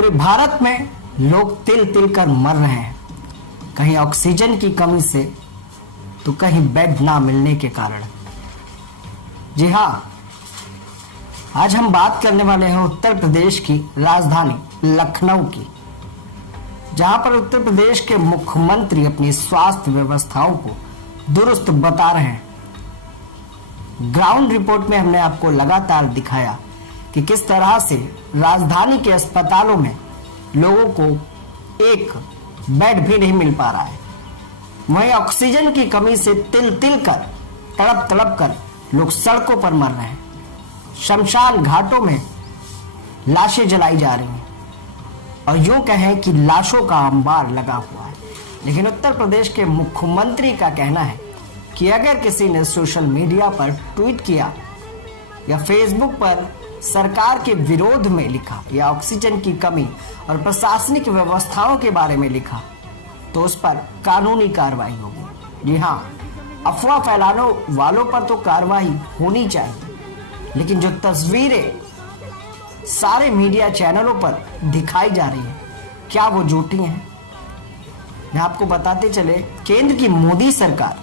पूरे भारत में लोग तिल तिल कर मर रहे हैं, कहीं ऑक्सीजन की कमी से तो कहीं बेड ना मिलने के कारण। जी हाँ, आज हम बात करने वाले हैं उत्तर प्रदेश की राजधानी लखनऊ की, जहां पर उत्तर प्रदेश के मुख्यमंत्री अपनी स्वास्थ्य व्यवस्थाओं को दुरुस्त बता रहे हैं। ग्राउंड रिपोर्ट में हमने आपको लगातार दिखाया कि किस तरह से राजधानी के अस्पतालों में लोगों को एक बेड भी नहीं मिल पा रहा है। वहीं ऑक्सीजन की कमी से तिल तिल कर तड़प तड़प कर लोग सड़कों पर मर रहे हैं। शमशान घाटों में लाशें जलाई जा रही हैं और यूं कहें कि लाशों का अंबार लगा हुआ है। लेकिन उत्तर प्रदेश के मुख्यमंत्री का कहना है कि अगर किसी ने सोशल मीडिया पर ट्वीट किया या फेसबुक पर सरकार के विरोध में लिखा या ऑक्सीजन की कमी और प्रशासनिक व्यवस्थाओं के बारे में लिखा तो उस पर कानूनी कार्रवाई होगी। जी हाँ, अफवाह फैलाने वालों पर तो कार्रवाई होनी चाहिए, लेकिन जो तस्वीरें सारे मीडिया चैनलों पर दिखाई जा रही है, क्या वो झूठी हैं? मैं आपको बताते चले, केंद्र की मोदी सरकार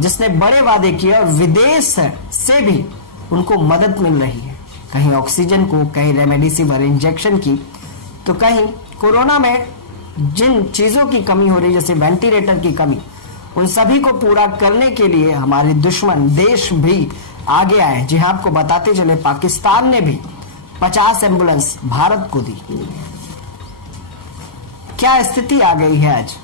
जिसने बड़े वादे किए और विदेश से भी उनको मदद मिल रही है, कहीं ऑक्सीजन को, कहीं रेमडेसिविर इंजेक्शन की, तो कहीं कोरोना में जिन चीजों की कमी हो रही है जैसे वेंटिलेटर की कमी, उन सभी को पूरा करने के लिए हमारे दुश्मन देश भी आगे आए। जी हाँ, आपको बताते चले, पाकिस्तान ने भी 50 एम्बुलेंस भारत को दी। क्या स्थिति आ गई है आज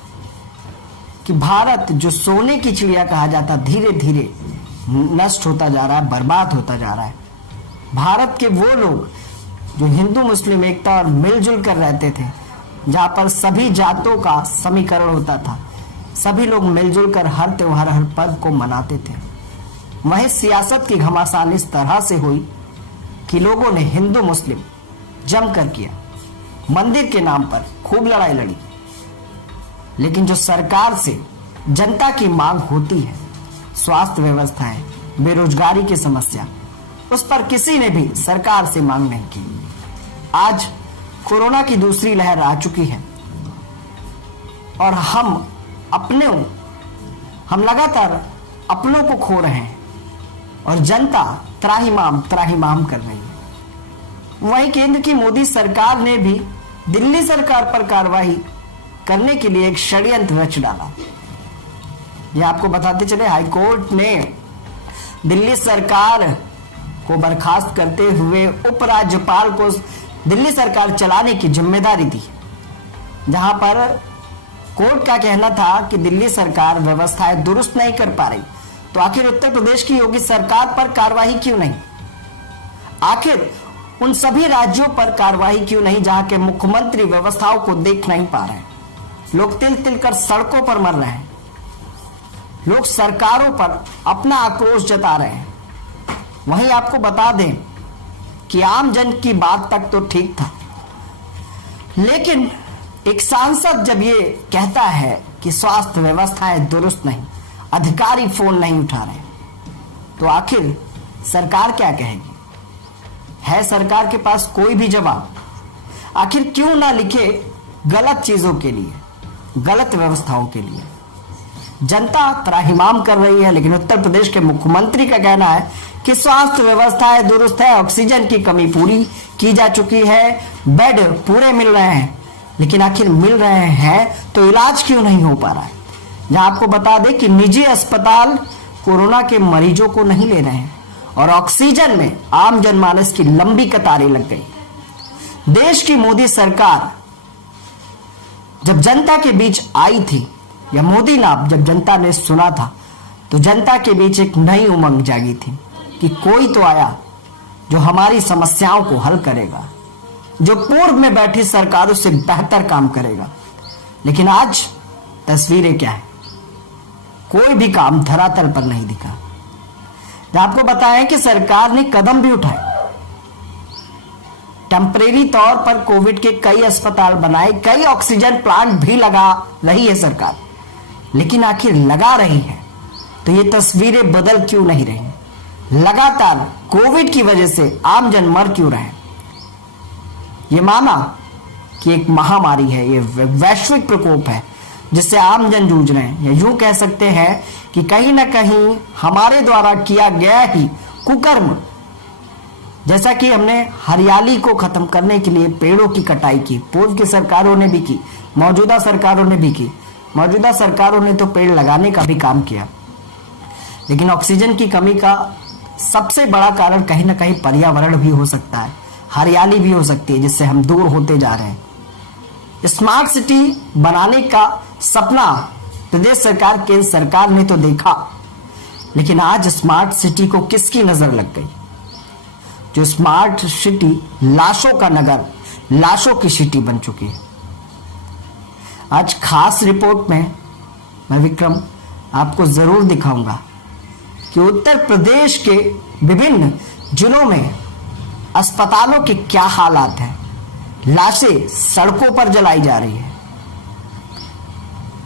कि भारत जो सोने की चिड़िया कहा जाता धीरे धीरे नष्ट होता जा रहा है, बर्बाद होता जा रहा है। भारत के वो लोग जो हिंदू मुस्लिम एकता और मिलजुल कर रहते थे, जहां पर सभी जातों का समीकरण होता था, सभी लोग मिलजुल कर हर त्योहार हर पर्व को मनाते थे, वहीं सियासत की घमासान इस तरह से हुई कि लोगों ने हिंदू मुस्लिम जमकर किया, मंदिर के नाम पर खूब लड़ाई लड़ी। लेकिन जो सरकार से जनता की मांग होती है, स्वास्थ्य व्यवस्थाएं, बेरोजगारी की समस्या, उस पर किसी ने भी सरकार से मांग नहीं की। आज कोरोना की दूसरी लहर आ चुकी है और हम लगातार अपनों को खो रहे हैं और जनता त्राहिमाम कर रही है। वहीं केंद्र की मोदी सरकार ने भी दिल्ली सरकार पर कार्रवाई करने के लिए एक षड्यंत्र रच डाला। ये आपको बताते चले, हाईकोर्ट ने दिल्ली सरकार को बर्खास्त करते हुए उपराज्यपाल को दिल्ली सरकार चलाने की जिम्मेदारी दी, जहां पर कोर्ट का कहना था कि दिल्ली सरकार व्यवस्थाएं दुरुस्त नहीं कर पा रही, तो आखिर उत्तर प्रदेश की योगी सरकार पर कार्रवाई क्यों नहीं? आखिर उन सभी राज्यों पर कार्रवाई क्यों नहीं जहां के मुख्यमंत्री व्यवस्थाओं को देख नहीं पा रहे हैं? लोग तिल तिल कर सड़कों पर मर रहे हैं, लोग सरकारों पर अपना आक्रोश जता रहे हैं। वहीं आपको बता दें कि आम जन की बात तक तो ठीक था, लेकिन एक सांसद जब ये कहता है कि स्वास्थ्य व्यवस्थाएं दुरुस्त नहीं, अधिकारी फोन नहीं उठा रहे, तो आखिर सरकार क्या कहेगी? है सरकार के पास कोई भी जवाब? आखिर क्यों ना लिखे गलत चीजों के लिए, गलत व्यवस्थाओं के लिए? जनता त्राहिमाम कर रही है, लेकिन उत्तर प्रदेश के मुख्यमंत्री का कहना है कि स्वास्थ्य व्यवस्थाएं दुरुस्त है, ऑक्सीजन की कमी पूरी की जा चुकी है, बेड पूरे मिल रहे हैं। लेकिन आखिर मिल रहे हैं तो इलाज क्यों नहीं हो पा रहा है? जहां आपको बता दें कि निजी अस्पताल कोरोना के मरीजों को नहीं ले रहे हैं और ऑक्सीजन में आम जनमानस की लंबी कतारें लग गई। देश की मोदी सरकार जब जनता के बीच आई थी, या मोदी नाम जब जनता ने सुना था, तो जनता के बीच एक नई उमंग जागी थी कि कोई तो आया जो हमारी समस्याओं को हल करेगा, जो पूर्व में बैठी सरकारों से बेहतर काम करेगा। लेकिन आज तस्वीरें क्या है? कोई भी काम धरातल पर नहीं दिखा। आपको बताएं कि सरकार ने कदम भी उठाए, टेम्परेरी तौर पर कोविड के कई अस्पताल बनाए, कई ऑक्सीजन प्लांट भी लगा रही है सरकार। लेकिन आखिर लगा रही है तो ये तस्वीरें बदल क्यों नहीं रही? लगातार कोविड की वजह से आम जन मर क्यों रहे? ये माना कि एक महामारी है, ये वैश्विक प्रकोप है जिससे आम जन जूझ रहे हैं, या यूं कह सकते हैं कि कहीं ना कहीं हमारे द्वारा किया गया ही कुकर्म, जैसा कि हमने हरियाली को खत्म करने के लिए पेड़ों की कटाई की, पूर्व की सरकारों ने भी की, मौजूदा सरकारों ने भी की। मौजूदा सरकारों ने तो पेड़ लगाने का भी काम किया, लेकिन ऑक्सीजन की कमी का सबसे बड़ा कारण कहीं ना कहीं पर्यावरण भी हो सकता है, हरियाली भी हो सकती है, जिससे हम दूर होते जा रहे हैं। स्मार्ट सिटी बनाने का सपना प्रदेश सरकार, केंद्र सरकार ने तो देखा, लेकिन आज स्मार्ट सिटी को किसकी नजर लग गई? जो स्मार्ट सिटी लाशों का नगर, लाशों की सिटी बन चुकी है। आज खास रिपोर्ट में मैं विक्रम आपको जरूर दिखाऊंगा कि उत्तर प्रदेश के विभिन्न जिलों में अस्पतालों के क्या हालात हैं। लाशें सड़कों पर जलाई जा रही है।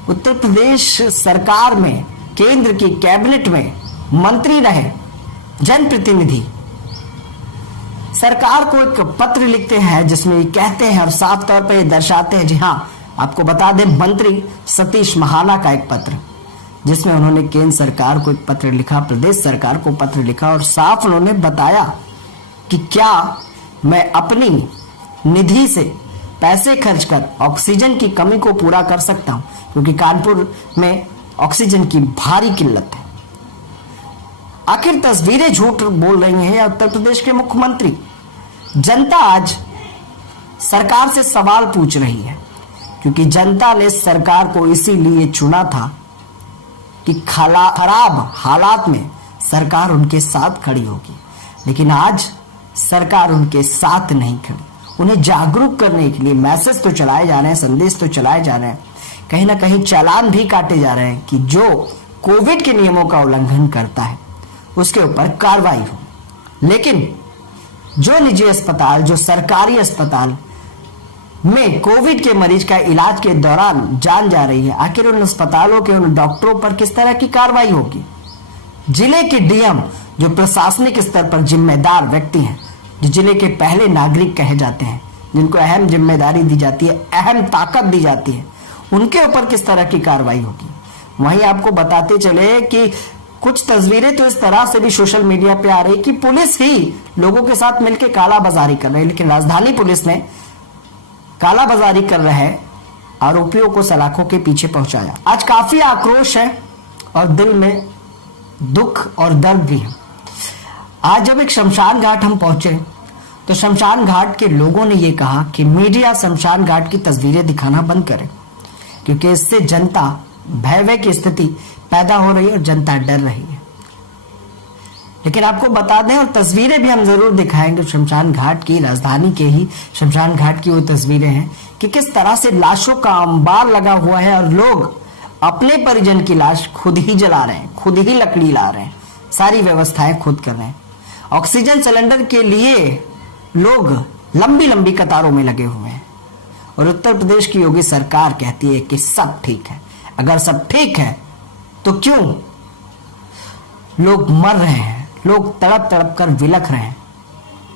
उत्तर प्रदेश सरकार में, केंद्र की कैबिनेट में मंत्री रहे जनप्रतिनिधि सरकार को एक पत्र लिखते हैं जिसमें ये कहते हैं और साफ तौर पर ये दर्शाते हैं, जी हाँ, आपको बता दें, मंत्री सतीश महाना का एक पत्र, जिसमें उन्होंने केंद्र सरकार को एक पत्र लिखा, प्रदेश सरकार को पत्र लिखा और साफ उन्होंने बताया कि क्या मैं अपनी निधि से पैसे खर्च कर ऑक्सीजन की कमी को पूरा कर सकता हूं, क्योंकि कानपुर में ऑक्सीजन की भारी किल्लत है। आखिर तस्वीरें झूठ बोल रही हैं या उत्तर प्रदेश के मुख्यमंत्री? जनता आज सरकार से सवाल पूछ रही है, क्योंकि जनता ने सरकार को इसीलिए चुना था कि खराब हालात में सरकार उनके साथ खड़ी होगी, लेकिन आज सरकार उनके साथ नहीं खड़ी। उन्हें जागरूक करने के लिए मैसेज तो चलाए जा रहे हैं, संदेश तो चलाए जा रहे हैं, कहीं ना कहीं चालान भी काटे जा रहे हैं कि जो कोविड के नियमों का उल्लंघन करता है उसके ऊपर कार्रवाई हो। लेकिन जो निजी अस्पताल, जो सरकारी अस्पताल में कोविड के मरीज का इलाज के दौरान जान जा रही है, आखिर उन अस्पतालों के, उन डॉक्टरों पर किस तरह की कार्रवाई होगी? जिले के डीएम, जो प्रशासनिक स्तर पर जिम्मेदार व्यक्ति हैं, जो जिले के पहले नागरिक कहे जाते हैं, जिनको अहम जिम्मेदारी दी जाती है, अहम ताकत दी जाती है, उनके ऊपर किस तरह की कार्रवाई होगी? वहीं आपको बताते चले कि कुछ तस्वीरें तो इस तरह से भी सोशल मीडिया पे आ रही कि पुलिस ही लोगों के साथ मिलकर कालाबाजारी कर रही है, लेकिन राजधानी पुलिस ने कालाबाजारी कर रहे आरोपियों को सलाखों के पीछे पहुंचाया। आज काफी आक्रोश है और दिल में दुख और दर्द भी है। आज जब एक शमशान घाट हम पहुंचे तो शमशान घाट के लोगों ने यह कहा कि मीडिया शमशान घाट की तस्वीरें दिखाना बंद करे, क्योंकि इससे जनता भय की स्थिति पैदा हो रही है और जनता डर रही है। लेकिन आपको बता दें, और तस्वीरें भी हम जरूर दिखाएंगे शमशान घाट की, राजधानी के ही शमशान घाट की वो तस्वीरें हैं कि किस तरह से लाशों का अंबार लगा हुआ है और लोग अपने परिजन की लाश खुद ही जला रहे हैं, खुद ही लकड़ी ला रहे हैं, सारी व्यवस्थाएं खुद कर रहे हैं। ऑक्सीजन सिलेंडर के लिए लोग लंबी लंबी कतारों में लगे हुए हैं और उत्तर प्रदेश की योगी सरकार कहती है कि सब ठीक है। अगर सब ठीक है तो क्यों लोग मर रहे हैं, लोग तड़प तड़प कर विलख रहे हैं?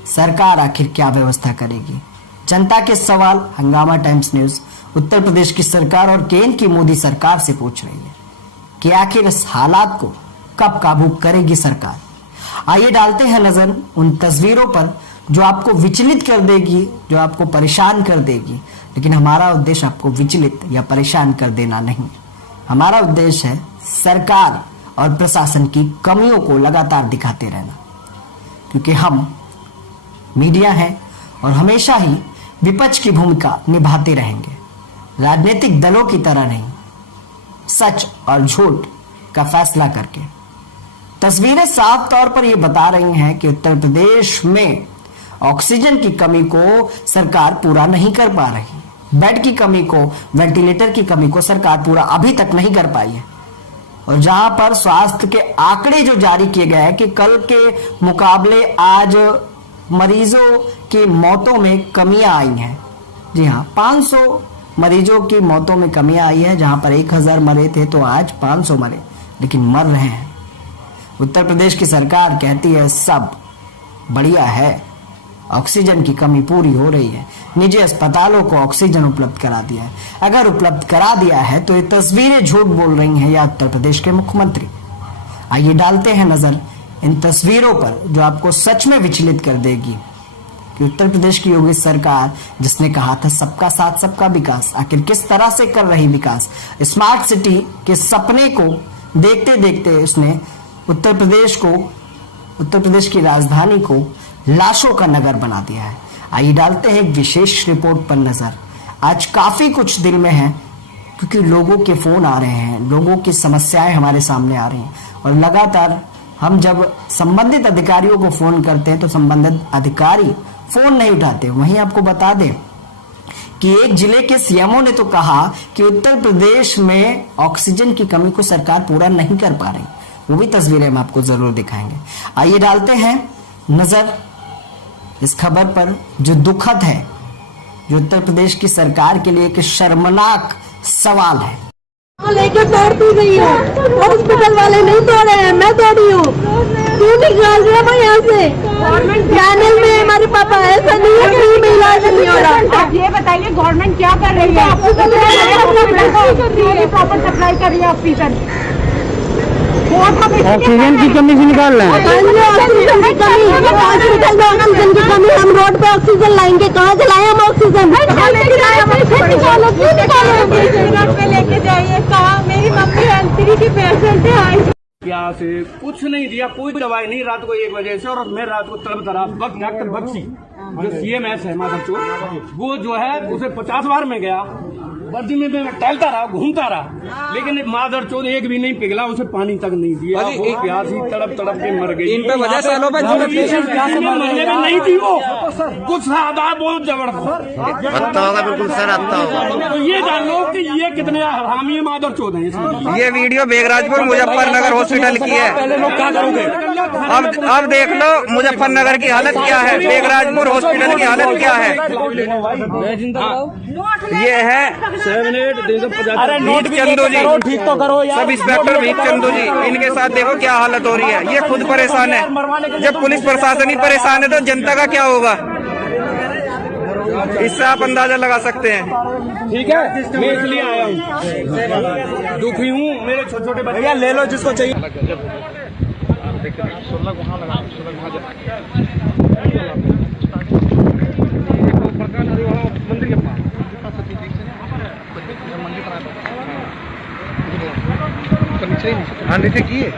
सरकार आखिर क्या व्यवस्था करेगी? जनता के सवाल हंगामा टाइम्स न्यूज उत्तर प्रदेश की सरकार और केंद्र की मोदी सरकार से पूछ रही है कि आखिर इस हालात को कब काबू करेगी सरकार। आइए डालते हैं नजर उन तस्वीरों पर जो आपको विचलित कर देगी, जो आपको परेशान कर देगी, लेकिन हमारा उद्देश्य आपको विचलित या परेशान कर देना नहीं। हमारा उद्देश्य है सरकार और प्रशासन की कमियों को लगातार दिखाते रहना, क्योंकि हम मीडिया हैं और हमेशा ही विपक्ष की भूमिका निभाते रहेंगे, राजनीतिक दलों की तरह नहीं, सच और झूठ का फैसला करके। तस्वीरें साफ तौर पर यह बता रही हैं कि उत्तर प्रदेश में ऑक्सीजन की कमी को सरकार पूरा नहीं कर पा रही, बेड की कमी को, वेंटिलेटर की कमी को सरकार पूरा अभी तक नहीं कर पाई है। और जहां पर स्वास्थ्य के आंकड़े जो जारी किए गए हैं कि कल के मुकाबले आज मरीजों की मौतों में कमियां आई हैं। जी हां, 500 मरीजों की मौतों में कमियां आई है। जहां पर 1000 मरे थे तो आज 500 मरे, लेकिन मर रहे हैं। उत्तर प्रदेश की सरकार कहती है सब बढ़िया है, ऑक्सीजन की कमी पूरी हो रही है। निजी अस्पतालों को ऑक्सीजन उपलब्ध करा दिया है। अगर उपलब्ध करा दिया है तो ये तस्वीरें झूठ बोल रही हैं या उत्तर प्रदेश के मुख्यमंत्री। आइए डालते हैं नजर इन तस्वीरों पर जो आपको सच में विचलित कर देगी कि उत्तर प्रदेश की योगी सरकार जिसने कहा था सबका साथ सबका विकास, आखिर किस तरह से कर रही विकास। स्मार्ट सिटी के सपने को देखते देखते उसने उत्तर प्रदेश की राजधानी को लाशों का नगर बना दिया है। आइए डालते हैं एक विशेष रिपोर्ट पर नजर। आज काफी कुछ दिल में है क्योंकि लोगों के फोन आ रहे हैं, लोगों की समस्याएं हमारे सामने आ रही हैं और लगातार हम जब संबंधित अधिकारियों को फोन करते हैं तो संबंधित अधिकारी फोन नहीं उठाते। वहीं आपको बता दें कि एक जिले के सीएमओ ने तो कहा कि उत्तर प्रदेश में ऑक्सीजन की कमी को सरकार पूरा नहीं कर पा रही। वो भी तस्वीरें हम आपको जरूर दिखाएंगे। आइए डालते हैं नजर इस खबर पर जो दुखद है, जो उत्तर प्रदेश की सरकार के लिए एक शर्मनाक सवाल है। लेकर दौड़ती गई हूँ, हॉस्पिटल वाले नहीं तोड़े हैं, मैं दौड़ी हूँ। क्यों निकाल रहे हैं यहाँ से? पैनल में हमारे पापा ऐसा नहीं है कि में इलाज नहीं हो रहा। आप ये बताइए गवर्नमेंट क्या कर रही है? प्रॉपर सप्लाई कर रही है ऑक्सीजन। ऑक्सीजन की कमी से निकाल रहे हैं। ऑक्सीजन की कमी, हॉस्पिटल में ऑक्सीजन की कमी। हम रोड पे ऑक्सीजन लाएंगे, कहाँ से लाए हम ऑक्सीजन? लेके जाइए। कहाँ? मेरी मम्मी हेल्थ की पेशेंट है। क्या से कुछ नहीं दिया, कोई दवाई नहीं। रात को 1 बजे से और मैं रात को तड़प डॉक्टर बख्शी जो CMS है माधवचोर, वो जो है उसे 50 बार में गया। वर्दी में मैं टहलता रहा, घूमता रहा, लेकिन माधवचोर एक भी नहीं पिघला, उसे पानी तक नहीं दिया। वो प्यासी तड़प के मर गई। इन पे वजह सालों पे मरने में नहीं थी वो, गुस्सा आता बहुत जबरदस्त होगा। बिल्कुल सर आता होगा। तो ये जान लो कि ये कितने हरामी माधवचोर हैं। ये वीडियो बेगराजपुर मुजफ्फरनगर हॉस्पिटल की है। पहले लोग क्या करोगे? अब देख लो मुजफ्फरनगर की हालत क्या है, बेगराजपुर हॉस्पिटल की हालत क्या है। ये है 7-8 अरे नीट चंदू जी, ठीक तो करो यार। सब इंस्पेक्टर वीक चंदू जी, इनके साथ देखो क्या हालत हो रही है। ये खुद परेशान है। जब पुलिस प्रशासन ही परेशान है तो जनता का क्या होगा, इससे आप अंदाजा लगा सकते हैं। ठीक है, मैं इसलिए आया हूँ, दुखी हूँ। मेरे छोटे छोटे बच्चे ले लो जिसको चाहिए। मंदिर के पास हाँ नीचे किए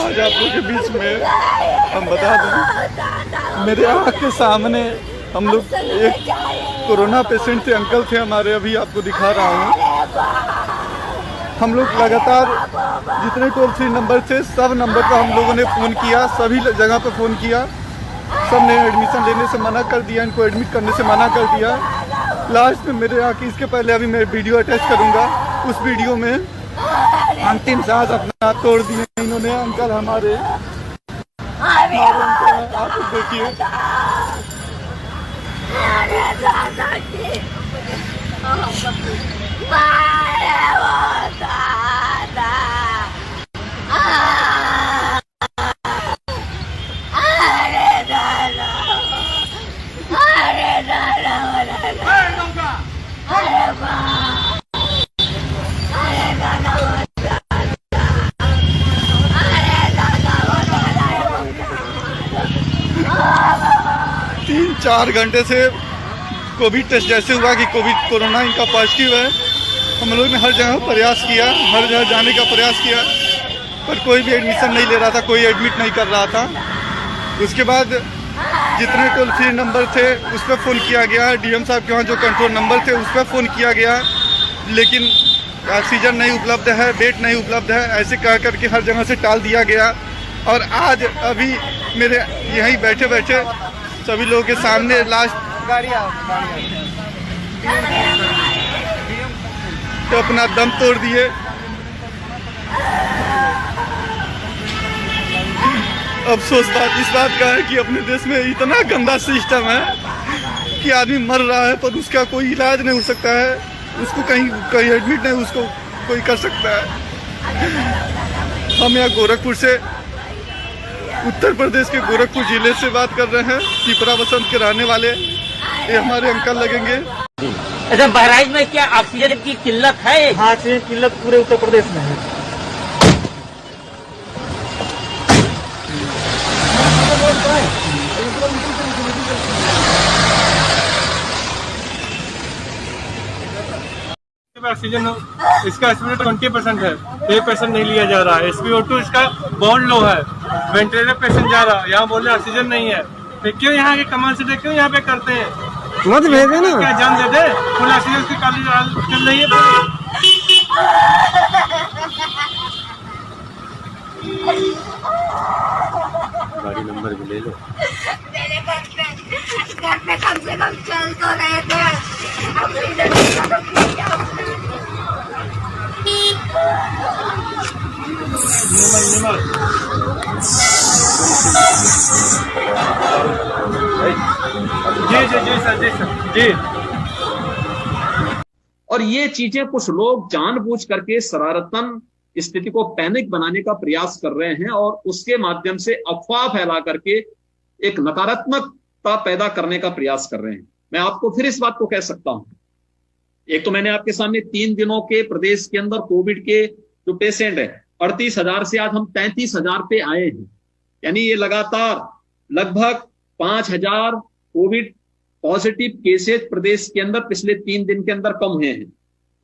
आज आप लोग के बीच में हम बता दें, मेरे आँख के सामने हम लोग एक कोरोना पेशेंट थे, अंकल थे हमारे, अभी आपको दिखा रहा हूँ। हम लोग लगातार जितने टोल फ्री नंबर थे सब नंबर पर हम लोगों ने फ़ोन किया, सभी जगह पर फ़ोन किया, सब ने एडमिशन लेने से मना कर दिया, इनको एडमिट करने से मना कर दिया। लास्ट में मेरे आँख, इसके पहले अभी मैं वीडियो अटैच करूँगा, उस वीडियो में अंतिम सांस अपना तोड़ दिए इन्होंने अंकल हमारे। आप देखिए 4 घंटे से कोविड टेस्ट जैसे हुआ कि कोरोना इनका पॉजिटिव है। हम लोग ने हर जगह प्रयास किया, हर जगह जाने का प्रयास किया, पर कोई भी एडमिशन नहीं ले रहा था, कोई एडमिट नहीं कर रहा था। उसके बाद जितने टोल फ्री नंबर थे उस पर फ़ोन किया गया, डीएम साहब के वहाँ जो कंट्रोल नंबर थे उस पर फ़ोन किया गया, लेकिन ऑक्सीजन नहीं उपलब्ध है, बेड नहीं उपलब्ध है, ऐसे कह करके हर जगह से टाल दिया गया। और आज अभी मेरे यहीं बैठे बैठे सभी लोगों के सामने लास्ट तो अपना दम तोड़ दिए। अफसोस बात इस बात का है कि अपने देश में इतना गंदा सिस्टम है कि आदमी मर रहा है पर उसका कोई इलाज नहीं हो सकता है, उसको कहीं एडमिट नहीं उसको कोई कर सकता है। हम यहाँ गोरखपुर से, उत्तर प्रदेश के गोरखपुर जिले से बात कर रहे हैं, पिपरा बसंत के रहने वाले ये हमारे अंकल लगेंगे। अच्छा, बहराइच में क्या ऑक्सीजन की किल्लत है? हाँ, ऑक्सीजन की किल्लत पूरे उत्तर प्रदेश में है। ऑक्सीजन इसका एस्टिमेट 20% है, 1% नहीं लिया जा रहा है। SpO2 इसका बहुत लो है, वेंटिलेटर पेशेंट जा रहा है, यहाँ बोल रहे ऑक्सीजन नहीं है। फिर क्यों यहाँ के कमाल से क्यों यहाँ पे करते हैं? मत भेजे ना, क्या जान दे दे, फुल ऑक्सीजन की काली चल रही है पूरी। गाड़ी नंबर भी ले लो। मेरे घर पे कम से कम चल तो रहे थे। जी सर जी। और ये चीजें कुछ लोग जानबूझ करके शरारतन स्थिति को पैनिक बनाने का प्रयास कर रहे हैं और उसके माध्यम से अफवाह फैला करके एक नकारात्मकता पैदा करने का प्रयास कर रहे हैं। मैं आपको फिर इस बात को कह सकता हूं, एक तो मैंने आपके सामने 3 दिनों के प्रदेश के अंदर कोविड के जो पेशेंट है 38,000 से आज हम 33,000 पे आए हैं, यानी ये लगातार लगभग 5,000 कोविड पॉजिटिव केसेज प्रदेश के अंदर पिछले 3 दिन के अंदर कम हुए हैं।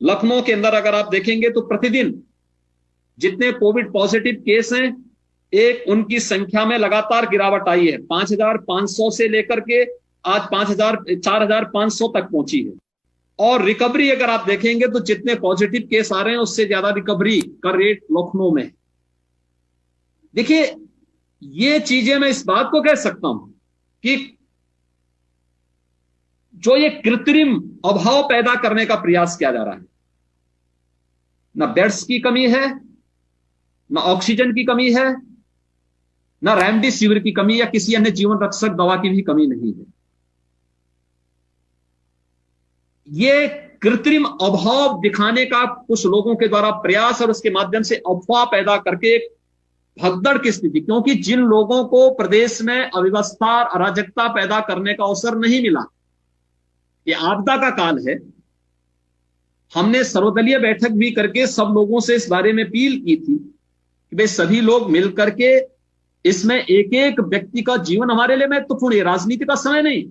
लखनऊ के अंदर अगर आप देखेंगे तो प्रतिदिन जितने कोविड पॉजिटिव केस हैं एक उनकी संख्या में लगातार गिरावट आई है। 5,500 से लेकर के आज 4,500 तक पहुंची है। और रिकवरी अगर आप देखेंगे तो जितने पॉजिटिव केस आ रहे हैं उससे ज्यादा रिकवरी का रेट लखनऊ में है। देखिए, ये चीजें मैं इस बात को कह सकता हूं कि जो ये कृत्रिम अभाव पैदा करने का प्रयास किया जा रहा है, ना बेड्स की कमी है, ना ऑक्सीजन की कमी है, ना रेमडेसिविर की कमी या किसी अन्य जीवन रक्षक दवा की भी कमी नहीं है। ये कृत्रिम अभाव दिखाने का कुछ लोगों के द्वारा प्रयास और उसके माध्यम से अफवाह पैदा करके एक भगदड़ की स्थिति, क्योंकि जिन लोगों को प्रदेश में अव्यवस्था अराजकता पैदा करने का अवसर नहीं मिला, ये आपदा का काल है। हमने सर्वदलीय बैठक भी करके सब लोगों से इस बारे में अपील की थी कि भाई सभी लोग मिलकर के इसमें एक एक व्यक्ति का जीवन हमारे लिए महत्वपूर्ण है, राजनीति का समय नहीं।